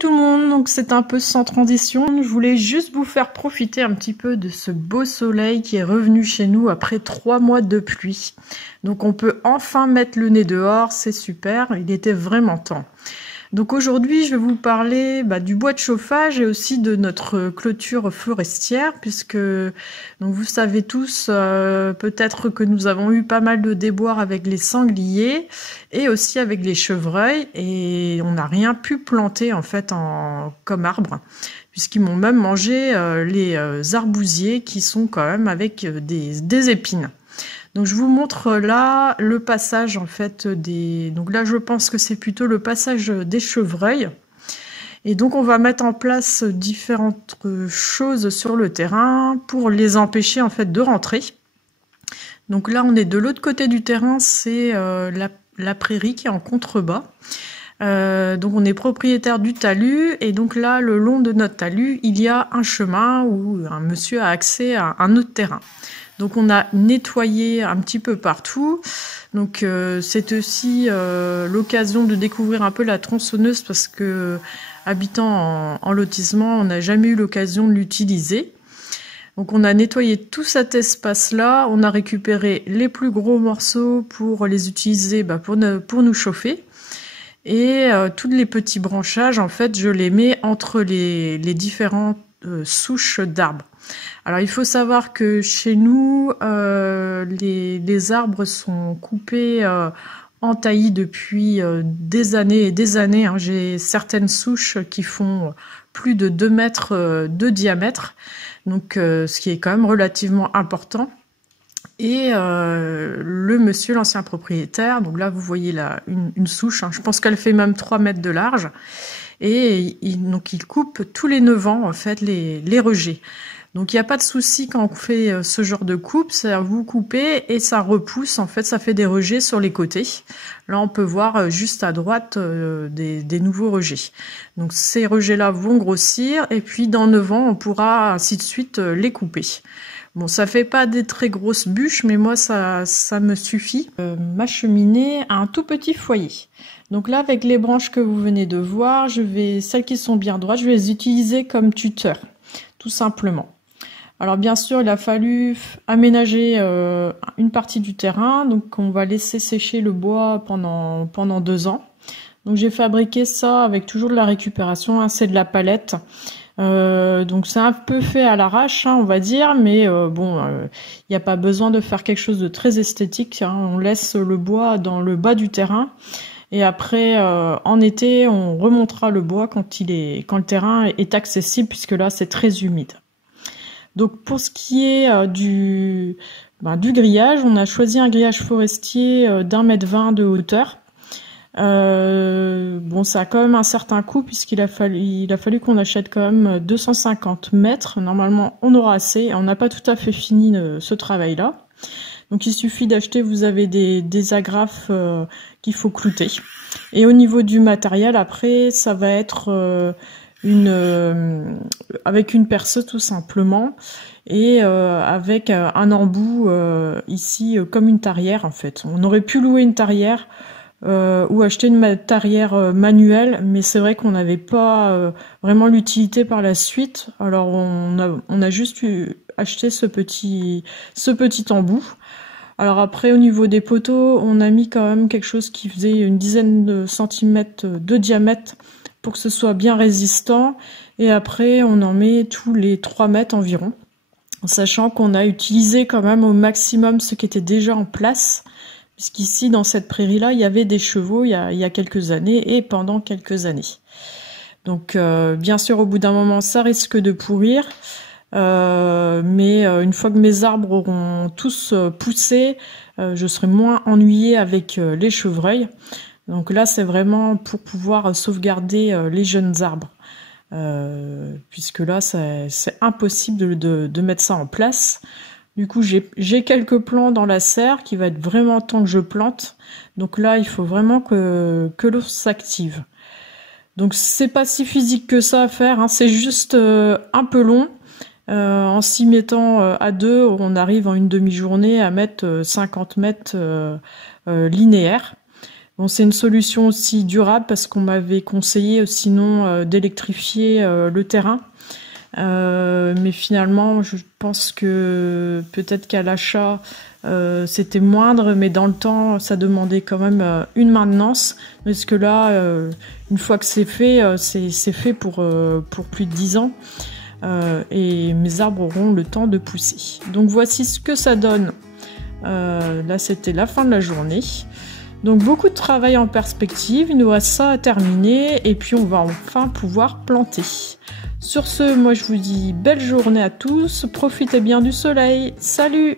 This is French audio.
tout le monde, donc c'est un peu sans transition. Je voulais juste vous faire profiter un petit peu de ce beau soleil qui est revenu chez nous après 3 mois de pluie. Donc on peut enfin mettre le nez dehors, c'est super, il était vraiment temps. Donc aujourd'hui je vais vous parler du bois de chauffage et aussi de notre clôture forestière, puisque donc vous savez tous peut-être que nous avons eu pas mal de déboires avec les sangliers et aussi avec les chevreuils, et on n'a rien pu planter en fait comme arbre, puisqu'ils m'ont même mangé les arbousiers qui sont quand même avec des épines. Donc je vous montre là le passage en fait donc là je pense que c'est plutôt le passage des chevreuils. Et donc on va mettre en place différentes choses sur le terrain pour les empêcher en fait de rentrer. Donc là on est de l'autre côté du terrain, c'est la prairie qui est en contrebas. Donc on est propriétaire du talus, et donc là le long de notre talus il y a un chemin où un monsieur a accès à un autre terrain. Donc on a nettoyé un petit peu partout. Donc c'est aussi l'occasion de découvrir un peu la tronçonneuse, parce que habitant en lotissement, on n'a jamais eu l'occasion de l'utiliser. Donc on a nettoyé tout cet espace-là, on a récupéré les plus gros morceaux pour les utiliser pour nous chauffer. Et tous les petits branchages, en fait, je les mets entre les différentes souches d'arbres. Alors il faut savoir que chez nous, les arbres sont coupés en taillis depuis des années et des années. Hein. J'ai certaines souches qui font plus de 2 mètres de diamètre, donc ce qui est quand même relativement important. Et le monsieur, l'ancien propriétaire, donc là vous voyez là une souche, hein, je pense qu'elle fait même 3 mètres de large, et donc il coupe tous les 9 ans en fait les rejets. Donc il n'y a pas de souci quand on fait ce genre de coupe, vous coupez et ça repousse, en fait ça fait des rejets sur les côtés. Là on peut voir juste à droite des nouveaux rejets. Donc ces rejets là vont grossir, et puis dans 9 ans on pourra ainsi de suite les couper. Bon, ça fait pas des très grosses bûches, mais moi ça me suffit. Ma cheminée a un tout petit foyer. Donc là, avec les branches que vous venez de voir, celles qui sont bien droites, je vais les utiliser comme tuteur, tout simplement. Alors bien sûr, il a fallu aménager une partie du terrain, donc on va laisser sécher le bois pendant 2 ans. Donc j'ai fabriqué ça avec toujours de la récupération, hein, c'est de la palette. Donc c'est un peu fait à l'arrache, hein, on va dire, mais il n'y a pas besoin de faire quelque chose de très esthétique, hein. On laisse le bois dans le bas du terrain, et après en été on remontera le bois quand le terrain est accessible, puisque là c'est très humide. Donc pour ce qui est du grillage, on a choisi un grillage forestier d'1,20 m de hauteur. Ça a quand même un certain coût, puisqu'il a fallu qu'on achète quand même 250 mètres. Normalement on aura assez, on n'a pas tout à fait fini ce travail là, donc il suffit d'acheter, vous avez des agrafes qu'il faut clouter. Et au niveau du matériel, après ça va être avec une perceuse tout simplement, et avec un embout ici comme une tarière en fait. On aurait pu louer une tarière ou acheter une tarière manuelle, mais c'est vrai qu'on n'avait pas vraiment l'utilité par la suite. Alors on a juste acheté ce petit embout. Alors après, au niveau des poteaux, on a mis quand même quelque chose qui faisait une dizaine de centimètres de diamètre pour que ce soit bien résistant. Et après, on en met tous les 3 mètres environ, en sachant qu'on a utilisé quand même au maximum ce qui était déjà en place, puisqu'ici, dans cette prairie-là, il y avait des chevaux il y a quelques années et pendant quelques années. Donc, bien sûr, au bout d'un moment, ça risque de pourrir. Mais une fois que mes arbres auront tous poussé, je serai moins ennuyée avec les chevreuils. Donc là, c'est vraiment pour pouvoir sauvegarder les jeunes arbres. Puisque là, c'est impossible de mettre ça en place. Du coup, j'ai quelques plants dans la serre qui va être vraiment temps que je plante. Donc là, il faut vraiment que l'eau s'active. Donc c'est pas si physique que ça à faire, hein. C'est juste un peu long. En s'y mettant à 2, on arrive en une demi-journée à mettre 50 mètres linéaires. Bon, c'est une solution aussi durable parce qu'on m'avait conseillé sinon d'électrifier le terrain. Mais finalement, je pense que peut-être qu'à l'achat, c'était moindre, mais dans le temps, ça demandait quand même une maintenance. Parce que là, une fois que c'est fait pour plus de 10 ans. Et mes arbres auront le temps de pousser. Donc voici ce que ça donne. Là, c'était la fin de la journée. Donc beaucoup de travail en perspective, il nous reste ça à terminer et puis on va enfin pouvoir planter. Sur ce, moi je vous dis belle journée à tous, profitez bien du soleil, salut!